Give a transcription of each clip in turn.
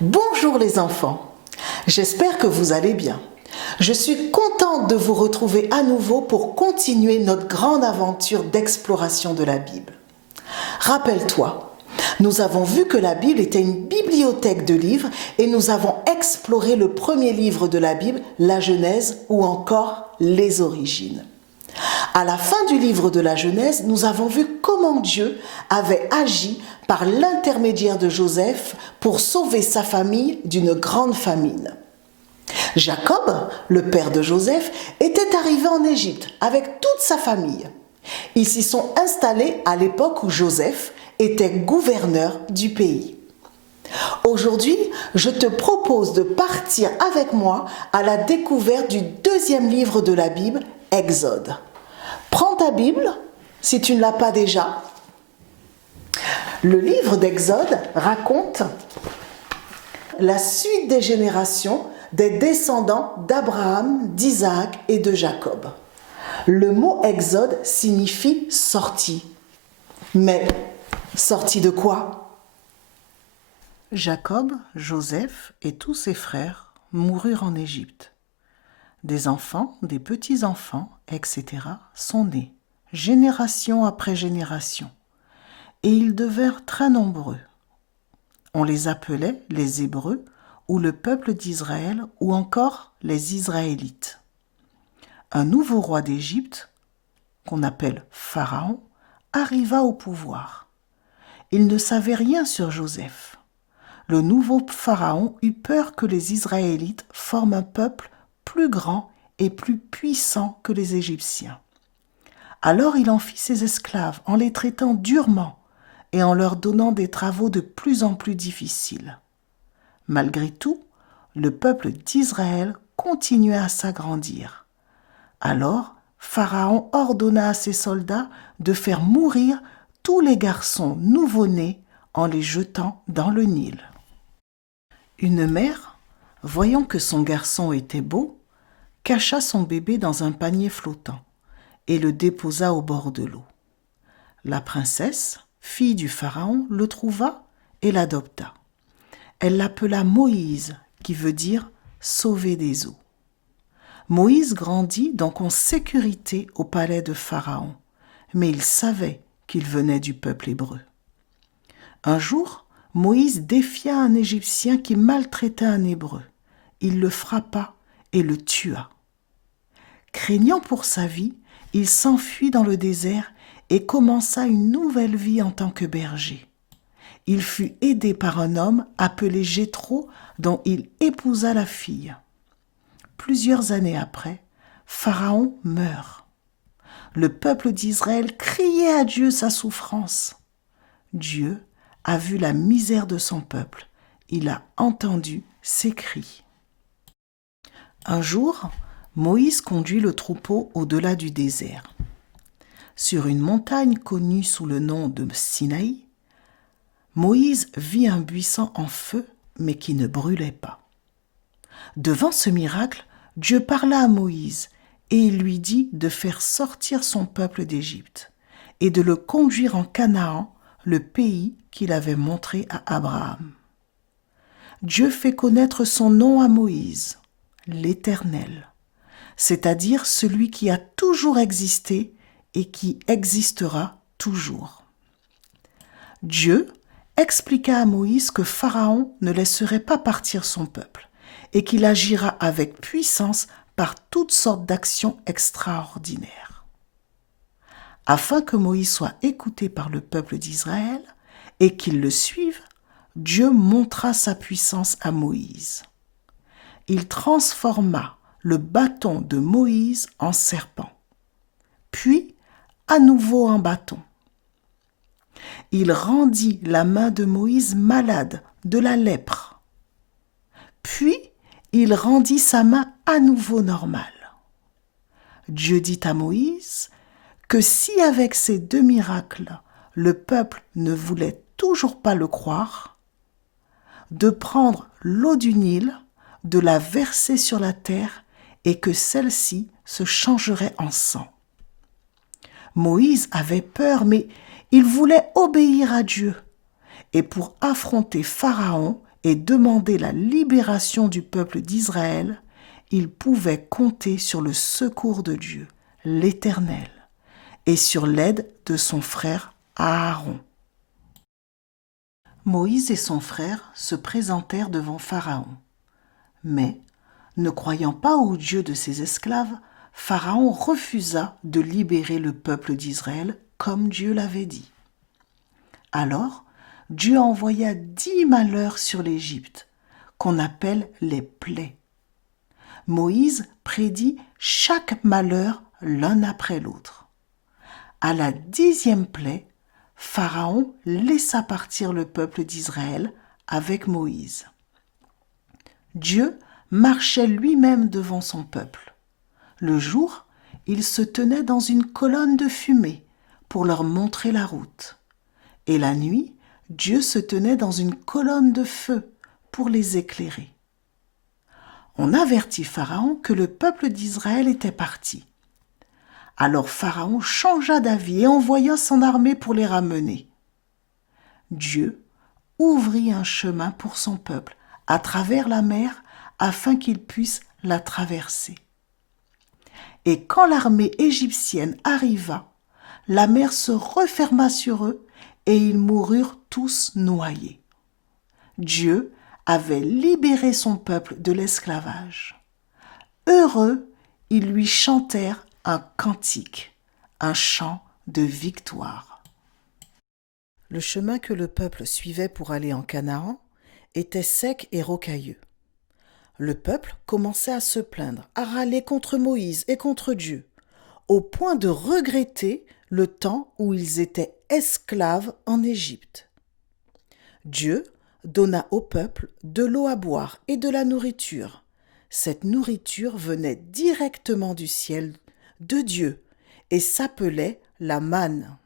Bonjour les enfants, j'espère que vous allez bien. Je suis contente de vous retrouver à nouveau pour continuer notre grande aventure d'exploration de la Bible. Rappelle-toi, nous avons vu que la Bible était une bibliothèque de livres et nous avons exploré le premier livre de la Bible, la Genèse ou encore les origines. À la fin du livre de la Genèse, nous avons vu comment Dieu avait agi par l'intermédiaire de Joseph pour sauver sa famille d'une grande famine. Jacob, le père de Joseph, était arrivé en Égypte avec toute sa famille. Ils s'y sont installés à l'époque où Joseph était gouverneur du pays. Aujourd'hui, je te propose de partir avec moi à la découverte du deuxième livre de la Bible, Exode. Prends ta Bible, si tu ne l'as pas déjà. Le livre d'Exode raconte la suite des générations des descendants d'Abraham, d'Isaac et de Jacob. Le mot Exode signifie sortie. Mais sortie de quoi? Jacob, Joseph et tous ses frères moururent en Égypte. Des enfants, des petits-enfants, etc. sont nés, génération après génération, et ils devinrent très nombreux. On les appelait les Hébreux, ou le peuple d'Israël, ou encore les Israélites. Un nouveau roi d'Égypte, qu'on appelle Pharaon, arriva au pouvoir. Il ne savait rien sur Joseph. Le nouveau Pharaon eut peur que les Israélites forment un peuple plus grand et plus puissant que les Égyptiens. Alors il en fit ses esclaves en les traitant durement et en leur donnant des travaux de plus en plus difficiles. Malgré tout, le peuple d'Israël continuait à s'agrandir. Alors Pharaon ordonna à ses soldats de faire mourir tous les garçons nouveau-nés en les jetant dans le Nil. Une mère, voyant que son garçon était beau, cacha son bébé dans un panier flottant et le déposa au bord de l'eau. La princesse, fille du pharaon, le trouva et l'adopta. Elle l'appela Moïse, qui veut dire « sauver des eaux ». Moïse grandit donc en sécurité au palais de Pharaon, mais il savait qu'il venait du peuple hébreu. Un jour, Moïse défia un Égyptien qui maltraitait un Hébreu. Il le frappa et le tua. Craignant pour sa vie, il s'enfuit dans le désert et commença une nouvelle vie en tant que berger. Il fut aidé par un homme appelé Jéthro, dont il épousa la fille. Plusieurs années après, Pharaon meurt. Le peuple d'Israël criait à Dieu sa souffrance. Dieu a vu la misère de son peuple. Il a entendu ses cris. Un jour, Moïse conduit le troupeau au-delà du désert. Sur une montagne connue sous le nom de Sinaï, Moïse vit un buisson en feu, mais qui ne brûlait pas. Devant ce miracle, Dieu parla à Moïse et il lui dit de faire sortir son peuple d'Égypte et de le conduire en Canaan, le pays qu'il avait montré à Abraham. Dieu fait connaître son nom à Moïse, l'Éternel, c'est-à-dire celui qui a toujours existé et qui existera toujours. Dieu expliqua à Moïse que Pharaon ne laisserait pas partir son peuple et qu'il agira avec puissance par toutes sortes d'actions extraordinaires. Afin que Moïse soit écouté par le peuple d'Israël et qu'il le suive, Dieu montra sa puissance à Moïse. Il transforma le bâton de Moïse en serpent, puis à nouveau en bâton. Il rendit la main de Moïse malade de la lèpre. Puis, il rendit sa main à nouveau normale. Dieu dit à Moïse que si avec ces deux miracles, le peuple ne voulait toujours pas le croire, de prendre l'eau du Nil, de la verser sur la terre et que celle-ci se changerait en sang. Moïse avait peur, mais il voulait obéir à Dieu. Et pour affronter Pharaon, et demandait la libération du peuple d'Israël, il pouvait compter sur le secours de Dieu, l'Éternel, et sur l'aide de son frère Aaron. Moïse et son frère se présentèrent devant Pharaon. Mais, ne croyant pas au Dieu de ses esclaves, Pharaon refusa de libérer le peuple d'Israël comme Dieu l'avait dit. Alors, Dieu envoya 10 malheurs sur l'Égypte, qu'on appelle les plaies. Moïse prédit chaque malheur l'un après l'autre. À la 10e plaie, Pharaon laissa partir le peuple d'Israël avec Moïse. Dieu marchait lui-même devant son peuple. Le jour, il se tenait dans une colonne de fumée pour leur montrer la route. Et la nuit, Dieu se tenait dans une colonne de feu pour les éclairer. On avertit Pharaon que le peuple d'Israël était parti. Alors Pharaon changea d'avis et envoya son armée pour les ramener. Dieu ouvrit un chemin pour son peuple à travers la mer afin qu'ils puissent la traverser. Et quand l'armée égyptienne arriva, la mer se referma sur eux et ils moururent tous noyés. Dieu avait libéré son peuple de l'esclavage. Heureux, ils lui chantèrent un cantique, un chant de victoire. Le chemin que le peuple suivait pour aller en Canaan était sec et rocailleux. Le peuple commençait à se plaindre, à râler contre Moïse et contre Dieu, au point de regretter le temps où ils étaient esclaves en Égypte. Dieu donna au peuple de l'eau à boire et de la nourriture. Cette nourriture venait directement du ciel de Dieu et s'appelait la manne.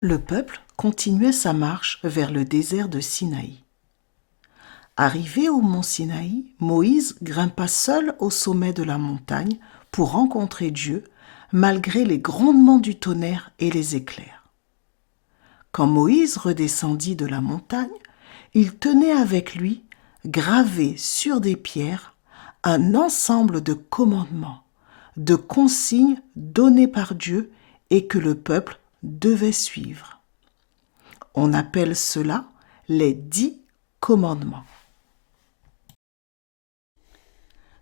Le peuple continuait sa marche vers le désert de Sinaï. Arrivé au mont Sinaï, Moïse grimpa seul au sommet de la montagne pour rencontrer Dieu, malgré les grondements du tonnerre et les éclairs. Quand Moïse redescendit de la montagne, il tenait avec lui, gravés sur des pierres, un ensemble de commandements, de consignes données par Dieu et que le peuple devait suivre. On appelle cela les 10 commandements.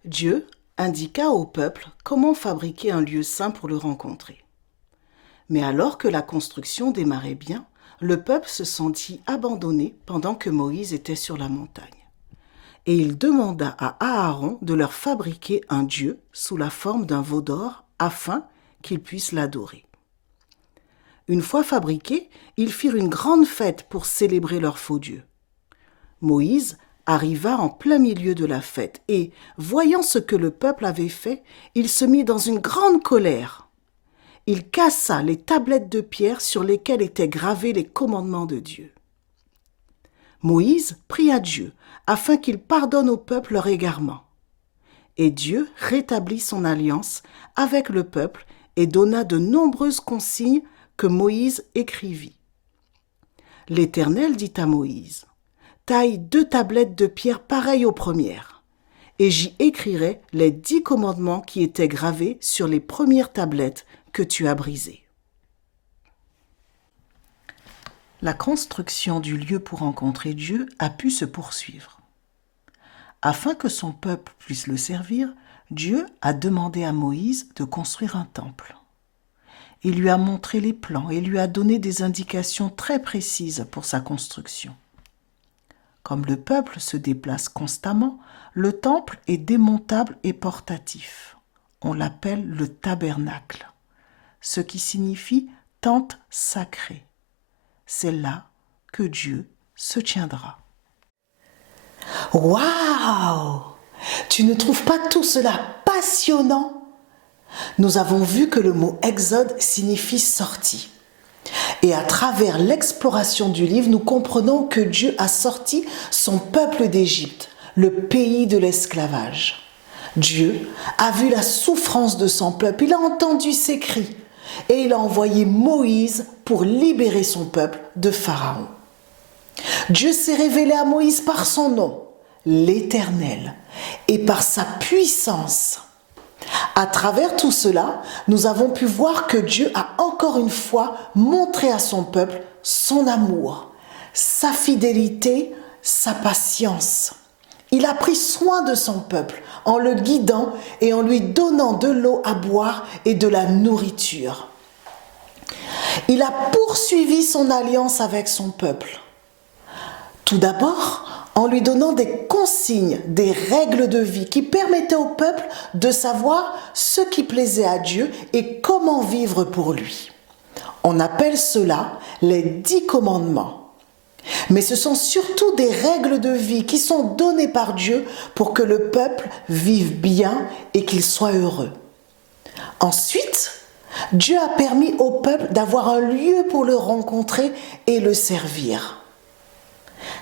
Dieu indiqua au peuple comment fabriquer un lieu saint pour le rencontrer. Mais alors que la construction démarrait bien, le peuple se sentit abandonné pendant que Moïse était sur la montagne. Et il demanda à Aaron de leur fabriquer un dieu sous la forme d'un veau d'or afin qu'ils puissent l'adorer. Une fois fabriqués, ils firent une grande fête pour célébrer leur faux dieu. Moïse arriva en plein milieu de la fête et, voyant ce que le peuple avait fait, il se mit dans une grande colère. Il cassa les tablettes de pierre sur lesquelles étaient gravés les commandements de Dieu. Moïse pria Dieu afin qu'il pardonne au peuple leur égarement. Et Dieu rétablit son alliance avec le peuple et donna de nombreuses consignes que Moïse écrivit. L'Éternel dit à Moïse : taille 2 tablettes de pierre pareilles aux premières, et j'y écrirai les 10 commandements qui étaient gravés sur les premières tablettes que tu as brisées. La construction du lieu pour rencontrer Dieu a pu se poursuivre. Afin que son peuple puisse le servir, Dieu a demandé à Moïse de construire un temple. Il lui a montré les plans et lui a donné des indications très précises pour sa construction. Comme le peuple se déplace constamment, le temple est démontable et portatif. On l'appelle le tabernacle, ce qui signifie tente sacrée. C'est là que Dieu se tiendra. Waouh! Tu ne trouves pas tout cela passionnant? Nous avons vu que le mot Exode signifie sortie. Et à travers l'exploration du livre, nous comprenons que Dieu a sorti son peuple d'Égypte, le pays de l'esclavage. Dieu a vu la souffrance de son peuple, il a entendu ses cris et il a envoyé Moïse pour libérer son peuple de Pharaon. Dieu s'est révélé à Moïse par son nom, l'Éternel, et par sa puissance. À travers tout cela, nous avons pu voir que Dieu a encore une fois montré à son peuple son amour, sa fidélité, sa patience. Il a pris soin de son peuple en le guidant et en lui donnant de l'eau à boire et de la nourriture. Il a poursuivi son alliance avec son peuple. Tout d'abord, en lui donnant des consignes, des règles de vie qui permettaient au peuple de savoir ce qui plaisait à Dieu et comment vivre pour lui. On appelle cela les 10 commandements. Mais ce sont surtout des règles de vie qui sont données par Dieu pour que le peuple vive bien et qu'il soit heureux. Ensuite, Dieu a permis au peuple d'avoir un lieu pour le rencontrer et le servir.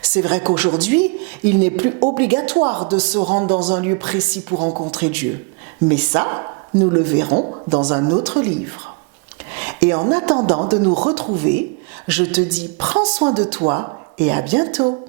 C'est vrai qu'aujourd'hui, il n'est plus obligatoire de se rendre dans un lieu précis pour rencontrer Dieu. Mais ça, nous le verrons dans un autre livre. Et en attendant de nous retrouver, je te dis prends soin de toi et à bientôt.